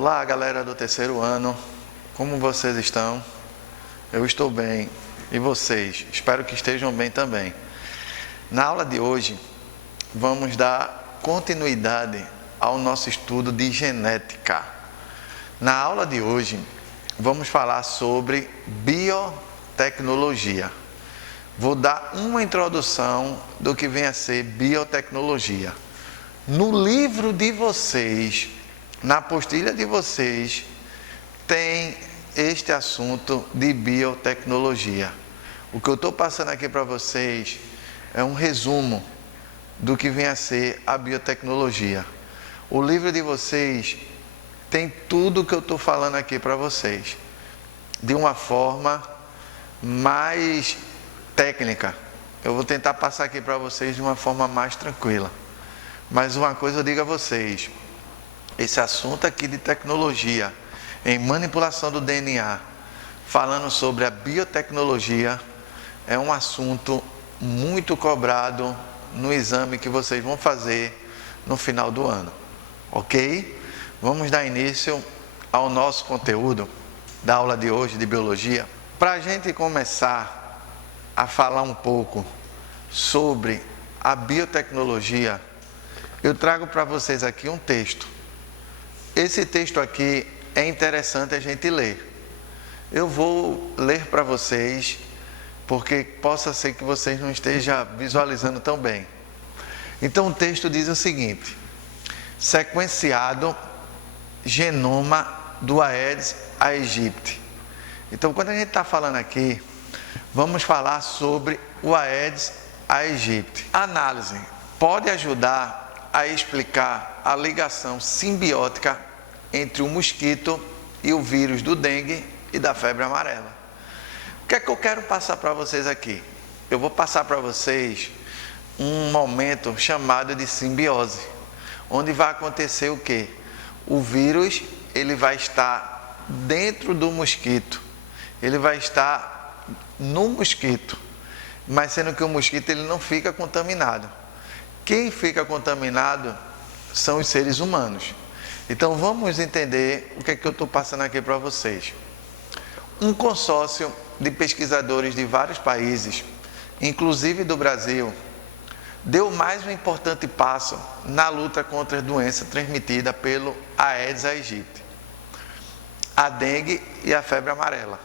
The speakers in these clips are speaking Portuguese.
Olá, galera do terceiro ano, como vocês estão? Eu estou bem, e vocês? Espero que estejam bem também. Na aula de hoje, vamos dar continuidade ao nosso estudo de genética. Na aula de hoje, vamos falar sobre biotecnologia. Vou dar uma introdução do que vem a ser biotecnologia. No livro de vocês, na apostila de vocês, tem este assunto de biotecnologia. O que eu estou passando aqui para vocês é um resumo do que vem a ser a biotecnologia. O livro de vocês tem tudo o que eu estou falando aqui para vocês, de uma forma mais técnica. Eu vou tentar passar aqui para vocês de uma forma mais tranquila. Mas uma coisa eu digo a vocês, esse assunto aqui de tecnologia, em manipulação do DNA, falando sobre a biotecnologia, é um assunto muito cobrado no exame que vocês vão fazer no final do ano, ok? Vamos dar início ao nosso conteúdo da aula de hoje de biologia. Para a gente começar a falar um pouco sobre a biotecnologia, eu trago para vocês aqui um texto. Esse texto aqui é interessante a gente ler. Eu vou ler para vocês, porque possa ser que vocês não estejam visualizando tão bem. Então o texto diz o seguinte: sequenciado genoma do Aedes aegypti. Então, quando a gente está falando aqui, vamos falar sobre o Aedes aegypti. A análise pode ajudar a explicar a ligação simbiótica entre o mosquito e o vírus do dengue e da febre amarela. O que é que eu quero passar para vocês aqui? Eu vou passar para vocês um momento chamado de simbiose, onde vai acontecer o quê? O vírus, ele vai estar dentro do mosquito, ele vai estar no mosquito, mas sendo que o mosquito ele não fica contaminado. Quem fica contaminado são os seres humanos. Então vamos entender o que é que eu estou passando aqui para vocês. Um consórcio de pesquisadores de vários países, inclusive do Brasil, deu mais um importante passo na luta contra a doença transmitida pelo Aedes aegypti, a dengue e a febre amarela.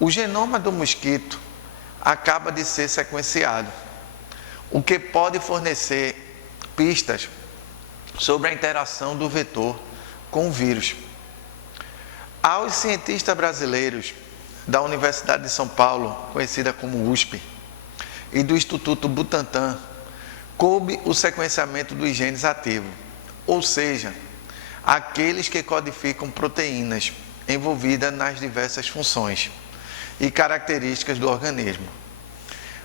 O genoma do mosquito acaba de ser sequenciado, o que pode fornecer pistas sobre a interação do vetor com o vírus. Aos cientistas brasileiros da Universidade de São Paulo, conhecida como USP, e do Instituto Butantan, coube o sequenciamento dos genes ativos, ou seja, aqueles que codificam proteínas envolvidas nas diversas funções e características do organismo.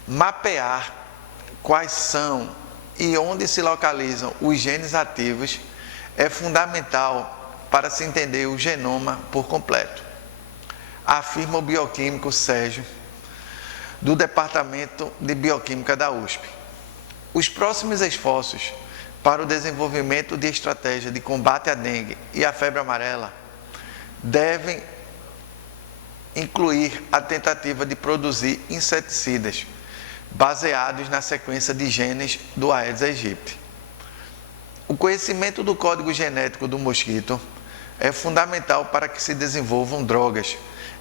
Mapear quais são e onde se localizam os genes ativos é fundamental para se entender o genoma por completo, afirma o bioquímico Sérgio, do Departamento de Bioquímica da USP. Os próximos esforços para o desenvolvimento de estratégia de combate à dengue e à febre amarela devem incluir a tentativa de produzir inseticidas baseados na sequência de genes do Aedes aegypti. O conhecimento do código genético do mosquito é fundamental para que se desenvolvam drogas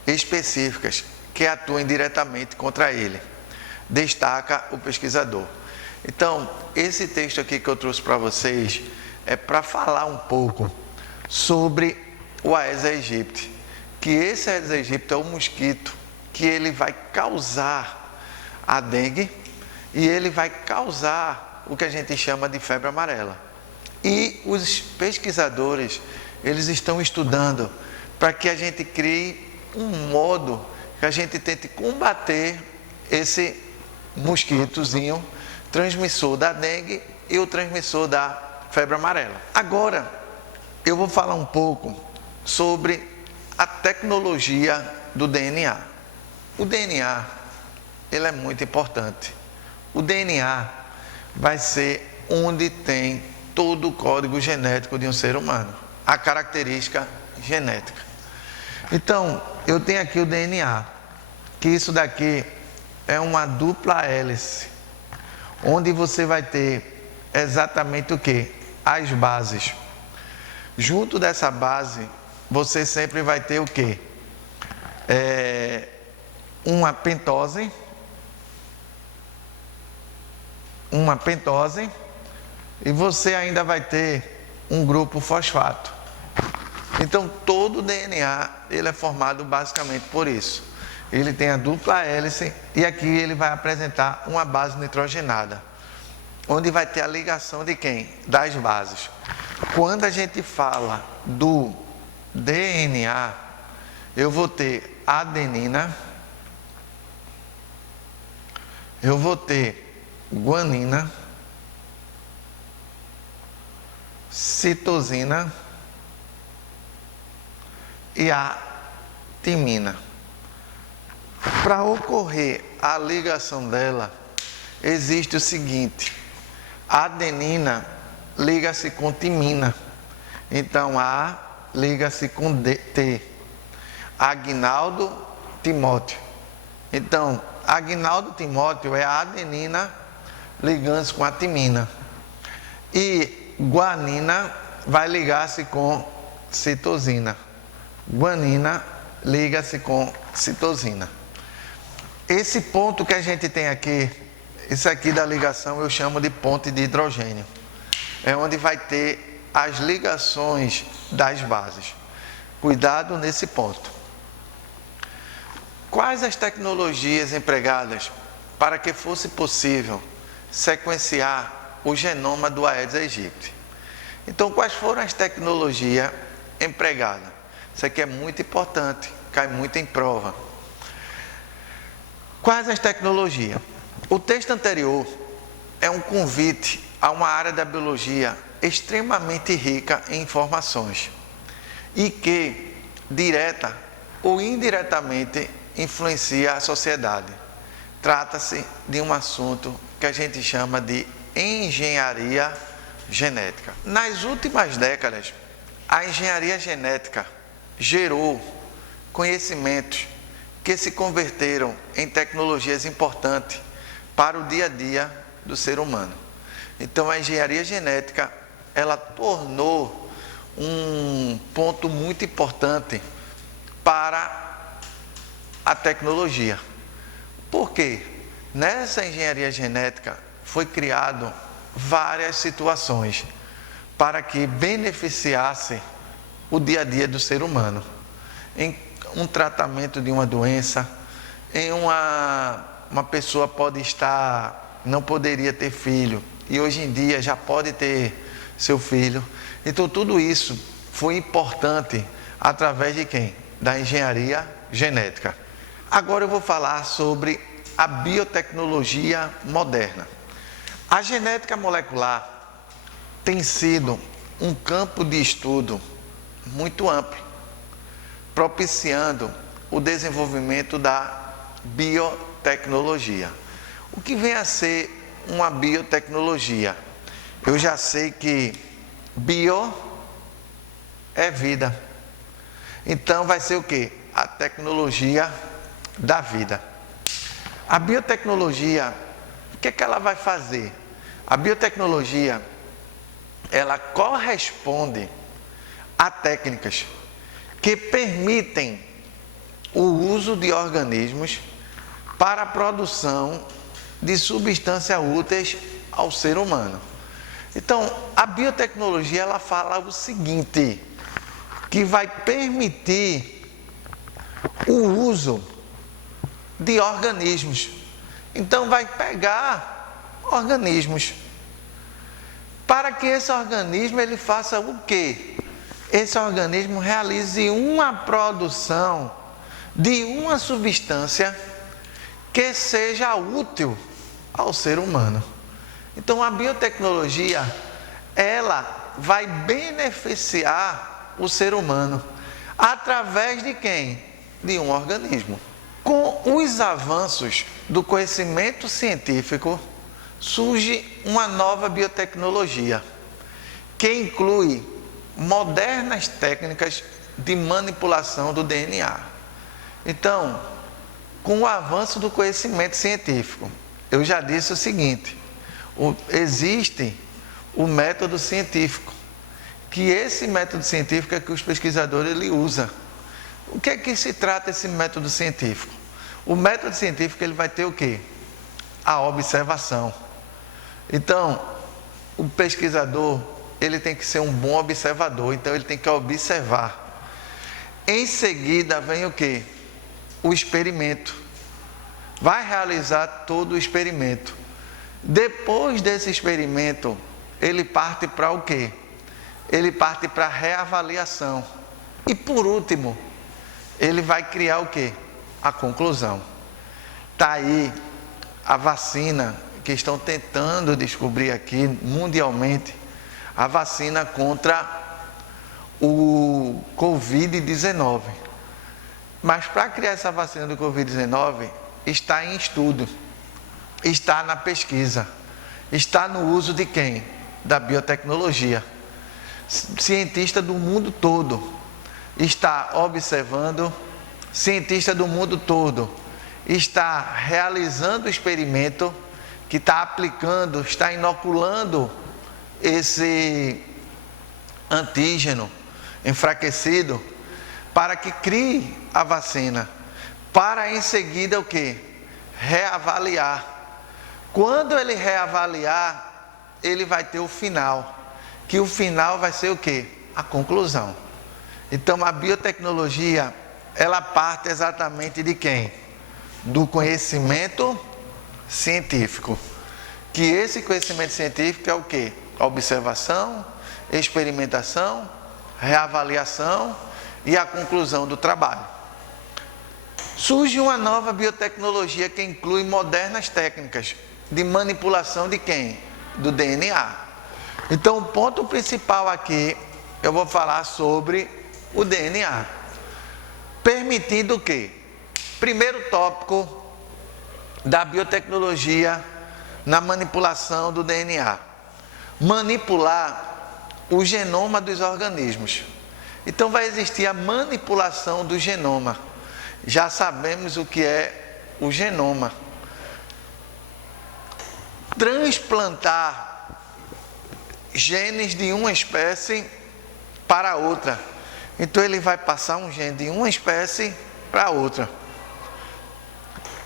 específicas que atuem diretamente contra ele, destaca o pesquisador. Então, esse texto aqui que eu trouxe para vocês é para falar um pouco sobre o Aedes aegypti, que esse Aedes aegypti é o mosquito que ele vai causar a dengue e ele vai causar o que a gente chama de febre amarela. E os pesquisadores, eles estão estudando para que a gente crie um modo que a gente tente combater esse mosquitozinho transmissor da dengue e o transmissor da febre amarela. Agora, eu vou falar um pouco sobre a tecnologia do DNA. O DNA, ele é muito importante. O DNA vai ser onde tem todo o código genético de um ser humano. a característica genética. Então, eu tenho aqui o DNA, que isso daqui é uma dupla hélice, onde você vai ter exatamente o que? As bases. Junto dessa base, você sempre vai ter o que? Uma pentose, e você ainda vai ter um grupo fosfato. Então, todo o DNA, ele é formado basicamente por isso. Ele tem a dupla hélice e aqui ele vai apresentar uma base nitrogenada, onde vai ter a ligação de quem? Das bases. Quando a gente fala do DNA, eu vou ter adenina, eu vou ter guanina, citosina e a timina. Para ocorrer a ligação dela, existe o seguinte: a adenina liga-se com timina, então A liga-se com T, Agnaldo Timóteo. Então, Agnaldo Timóteo é a adenina ligando-se com a timina, e guanina vai ligar-se com citosina, guanina liga-se com citosina. Esse ponto que a gente tem aqui, isso aqui da ligação eu chamo de ponte de hidrogênio. É onde vai ter as ligações das bases. Cuidado nesse ponto. Quais as tecnologias empregadas para que fosse possível sequenciar o genoma do Aedes aegypti? Então, quais foram as tecnologias empregadas? Isso aqui é muito importante, cai muito em prova. Quais as tecnologias? O texto anterior é um convite a uma área da biologia extremamente rica em informações e que, direta ou indiretamente, influencia a sociedade. Trata-se de um assunto que a gente chama de engenharia genética. Nas últimas décadas, a engenharia genética gerou conhecimentos que se converteram em tecnologias importantes para o dia a dia do ser humano. Então, a engenharia genética, ela tornou um ponto muito importante para a tecnologia. Por quê? Nessa engenharia genética foi criado várias situações para que beneficiasse o dia a dia do ser humano. Em um tratamento de uma doença, em uma pessoa não poderia ter filho, e hoje em dia já pode ter seu filho. Então, tudo isso foi importante através de quem? Da engenharia genética. Agora eu vou falar sobre a biotecnologia moderna. A genética molecular tem sido um campo de estudo muito amplo, propiciando o desenvolvimento da biotecnologia. O que vem a ser uma biotecnologia? Eu já sei que bio é vida. Então vai ser o quê? A tecnologia da vida. A biotecnologia, o que é que ela vai fazer? A biotecnologia, ela corresponde a técnicas que permitem o uso de organismos para a produção de substâncias úteis ao ser humano. Então, a biotecnologia, ela fala o seguinte, que vai permitir o uso de organismos. Então, vai pegar organismos para que esse organismo ele faça o quê? Esse organismo realize uma produção de uma substância que seja útil ao ser humano. Então, a biotecnologia, ela vai beneficiar o ser humano através de quem? De um organismo. Com os avanços do conhecimento científico, surge uma nova biotecnologia, que inclui modernas técnicas de manipulação do DNA. Então, com o avanço do conhecimento científico, eu já disse o seguinte, existe o método científico, que esse método científico é que os pesquisadores usam. O que é que se trata esse método científico? O método científico ele vai ter o quê? A observação. Então, o pesquisador, ele tem que ser um bom observador, então ele tem que observar. Em seguida vem o quê? O experimento. Vai realizar todo o experimento. Depois desse experimento, ele parte para o quê? Ele parte para a reavaliação. E por último, ele vai criar o quê? A conclusão. Está aí a vacina que estão tentando descobrir aqui mundialmente, a vacina contra o Covid-19. Mas para criar essa vacina do Covid-19, está em estudo, está na pesquisa, está no uso de quem? Da biotecnologia. Cientista do mundo todo está observando, cientista do mundo todo está realizando o experimento, que está aplicando, está inoculando esse antígeno enfraquecido para que crie a vacina, para em seguida o quê? Reavaliar. Quando ele reavaliar, ele vai ter o final, que o final vai ser o quê? A conclusão. Então a biotecnologia, ela parte exatamente de quem? Do conhecimento científico. Que esse conhecimento científico é o quê? A observação, experimentação, reavaliação e a conclusão do trabalho. Surge uma nova biotecnologia que inclui modernas técnicas de manipulação de quem? Do DNA. Então o ponto principal aqui, eu vou falar sobre o DNA. Permitindo o quê? Primeiro tópico da biotecnologia na manipulação do DNA. Manipular o genoma dos organismos. Então vai existir a manipulação do genoma. Já sabemos o que é o genoma. Transplantar genes de uma espécie para outra. Então ele vai passar um gene de uma espécie para outra.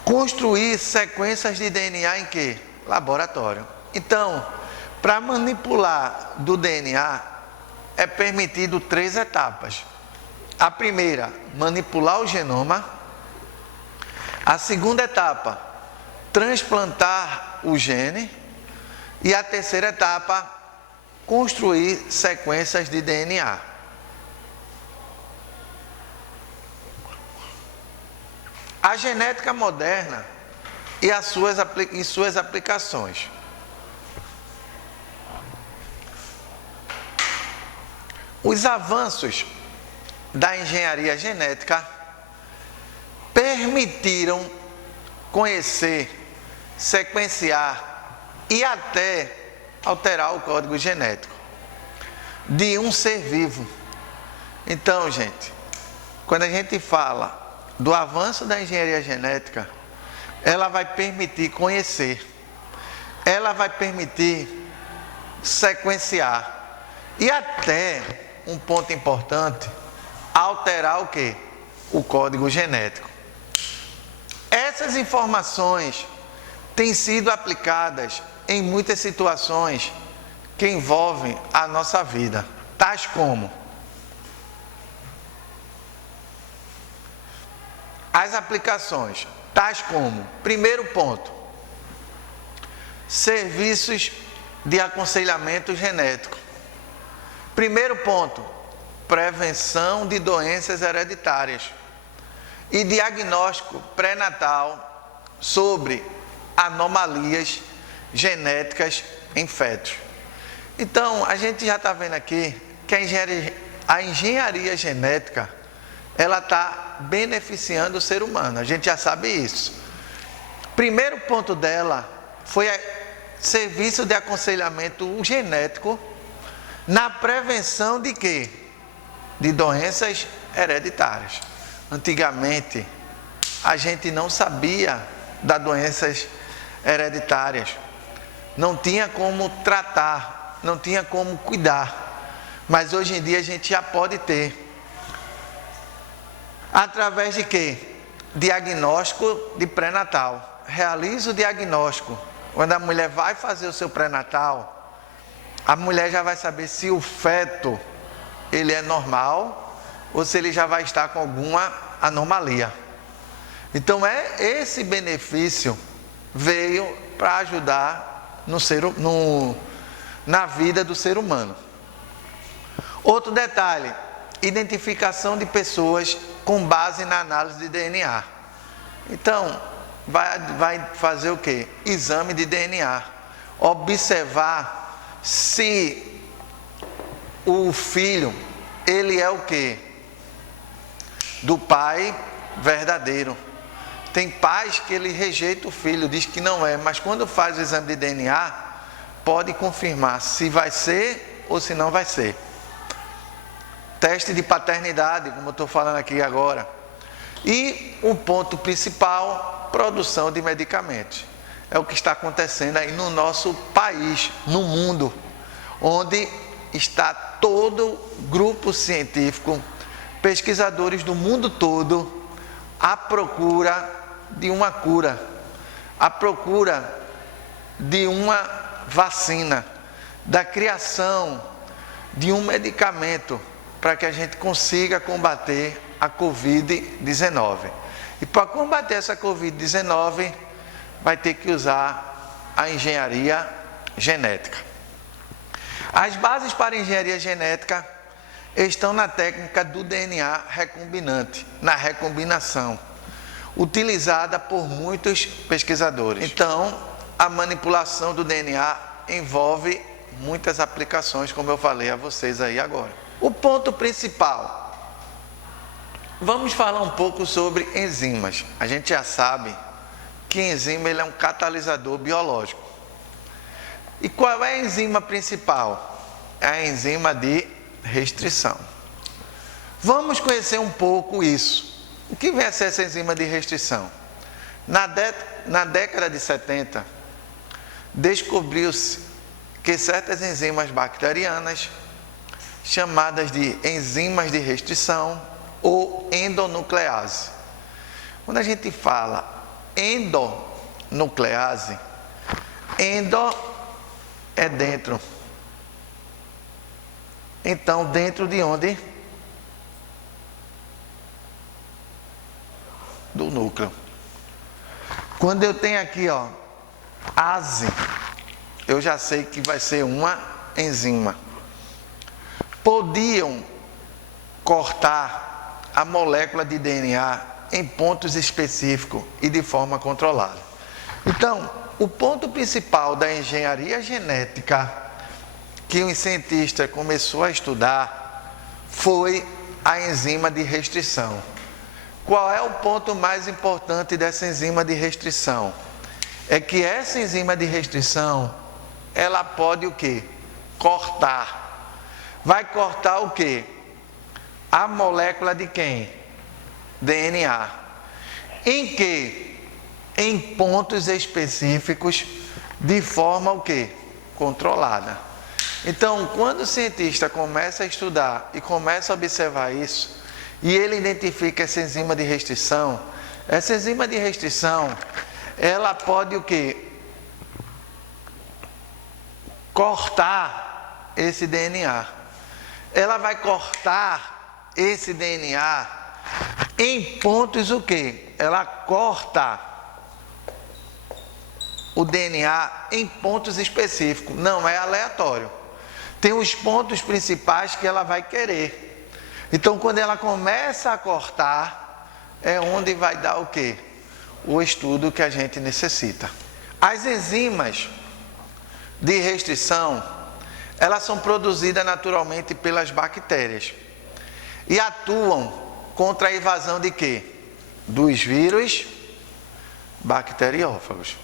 Construir sequências de DNA em quê? Laboratório. Então, para manipular do DNA, é permitido 3 etapas. A primeira, manipular o genoma. A segunda etapa, transplantar o gene. E a terceira etapa, construir sequências de DNA. A genética moderna e suas aplicações. Os avanços da engenharia genética permitiram conhecer, sequenciar e até alterar o código genético de um ser vivo. Então, gente, quando a gente fala do avanço da engenharia genética, ela vai permitir conhecer, ela vai permitir sequenciar e até, um ponto importante, alterar o quê? O código genético. Essas informações têm sido aplicadas em muitas situações que envolvem a nossa vida, tais como as aplicações, tais como, primeiro ponto, serviços de aconselhamento genético. Primeiro ponto, prevenção de doenças hereditárias e diagnóstico pré-natal sobre anomalias genéticas em fetos. Então, a gente já está vendo aqui que a engenharia genética, ela está beneficiando o ser humano, a gente já sabe isso. Primeiro ponto dela foi serviço de aconselhamento genético na prevenção de quê? De doenças hereditárias. Antigamente, a gente não sabia das doenças hereditárias. Não tinha como tratar, não tinha como cuidar. Mas hoje em dia a gente já pode ter. Através de quê? Diagnóstico de pré-natal. Realiza o diagnóstico. Quando a mulher vai fazer o seu pré-natal, a mulher já vai saber se o feto ele é normal ou se ele já vai estar com alguma anomalia. Então esse benefício veio para ajudar na vida do ser humano. Outro detalhe, identificação de pessoas com base na análise de DNA. Então, vai fazer o quê? Exame de DNA. Observar se o filho, ele é o quê? Do pai verdadeiro. Tem pais que ele rejeita o filho, diz que não é, mas quando faz o exame de DNA, pode confirmar se vai ser ou se não vai ser. Teste de paternidade, como eu estou falando aqui agora. E o ponto principal, produção de medicamentos. É o que está acontecendo aí no nosso país, no mundo, onde está todo grupo científico, pesquisadores do mundo todo, à procura de uma cura, à procura de uma vacina, da criação de um medicamento para que a gente consiga combater a Covid-19. E para combater essa Covid-19, vai ter que usar a engenharia genética. As bases para a engenharia genética estão na técnica do DNA recombinante, na recombinação, utilizada por muitos pesquisadores. Então, a manipulação do DNA envolve muitas aplicações, como eu falei a vocês aí agora. O ponto principal, vamos falar um pouco sobre enzimas. A gente já sabe que enzima ele é um catalisador biológico. E qual é a enzima principal? É a enzima de restrição. Vamos conhecer um pouco isso. O que vem a ser essa enzima de restrição? Na década de 70, descobriu-se que certas enzimas bacterianas, chamadas de enzimas de restrição ou endonuclease. Quando a gente fala endonuclease, endo é dentro. Então, dentro de onde? Do núcleo. Quando eu tenho aqui, ó, ase, eu já sei que vai ser uma enzima. Podiam cortar a molécula de DNA em pontos específicos e de forma controlada. Então, o ponto principal da engenharia genética que o cientista começou a estudar foi a enzima de restrição. Qual é o ponto mais importante dessa enzima de restrição? É que essa enzima de restrição, ela pode o quê? Cortar. Vai cortar o quê? A molécula de quem? DNA. Em que? Em pontos específicos, de forma o quê? Controlada. Então, quando o cientista começa a estudar e começa a observar isso, e ele identifica essa enzima de restrição, ela pode o quê? Cortar esse DNA. Ela vai cortar esse DNA em pontos o quê? Ela corta o DNA em pontos específicos, não é aleatório. Tem os pontos principais que ela vai querer. Então, quando ela começa a cortar, é onde vai dar o quê? O estudo que a gente necessita. As enzimas de restrição, elas são produzidas naturalmente pelas bactérias e atuam contra a invasão de quê? Dos vírus bacteriófagos.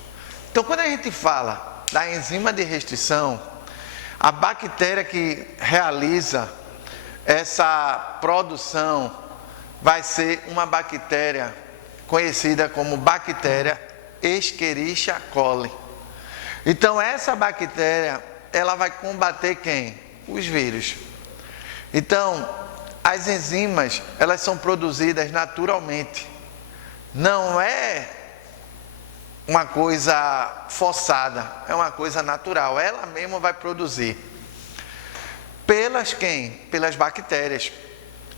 Então, quando a gente fala da enzima de restrição, A bactéria que realiza essa produção vai ser uma bactéria conhecida como bactéria Escherichia coli. Então essa bactéria, ela vai combater quem? Os vírus. Então, as enzimas, elas são produzidas naturalmente. Não é uma coisa forçada, é uma coisa natural. Ela mesma vai produzir. Pelas quem? Pelas bactérias.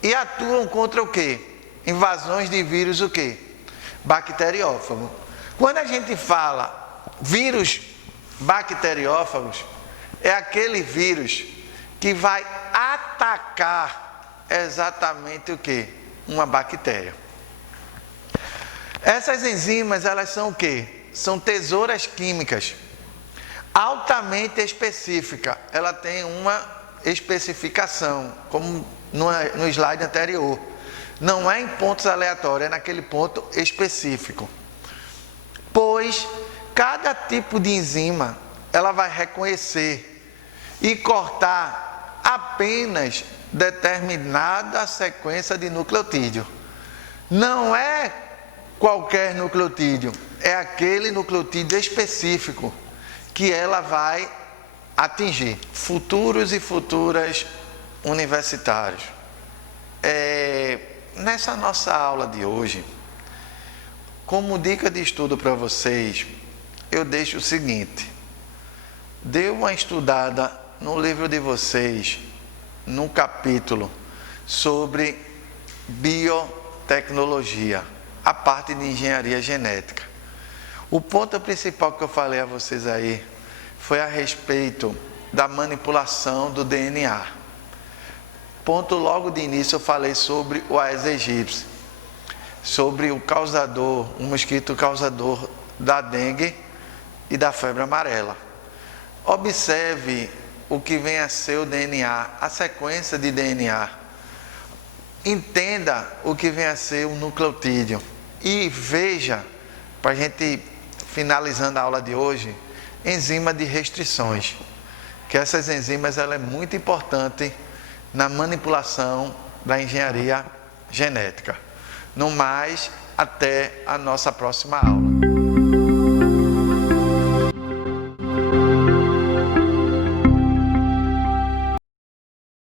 E atuam contra o quê? Invasões de vírus o quê? Bacteriófago. Quando a gente fala vírus bacteriófagos, é aquele vírus que vai atacar exatamente o quê? Uma bactéria. Essas enzimas, elas são o quê? São tesouras químicas altamente específicas. Ela tem uma especificação, como no slide anterior. Não é em pontos aleatórios, é naquele ponto específico. Pois cada tipo de enzima, ela vai reconhecer e cortar apenas determinada sequência de nucleotídeo. Não é qualquer nucleotídeo, é aquele nucleotídeo específico que ela vai atingir. Futuros e futuras universitários, nessa nossa aula de hoje, como dica de estudo para vocês, eu deixo o seguinte: dê uma estudada no livro de vocês, no capítulo sobre biotecnologia, a parte de engenharia genética. O ponto principal que eu falei a vocês aí foi a respeito da manipulação do DNA. Ponto logo de início eu falei sobre o Aedes aegypti, sobre o causador, o mosquito causador da dengue e da febre amarela. Observe o que vem a ser o DNA, a sequência de DNA. Entenda o que vem a ser o nucleotídeo. E veja, para a gente finalizando a aula de hoje, enzima de restrições. Que essas enzimas, ela é muito importante na manipulação da engenharia genética. No mais, até a nossa próxima aula.